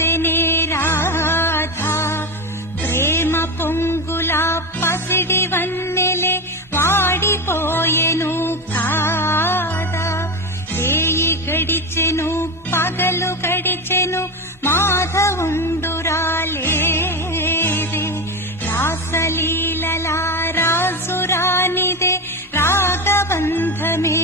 పూసెనే రాధా ప్రేమ పొంగుల పసిడి వన్నెలే వాడిపోయెను కాదా. వేయి గడిచెను పగలు గడిచెను మాధవుండురాలేదే. రాసలీలలా రాసురానిదే రాగబంధమే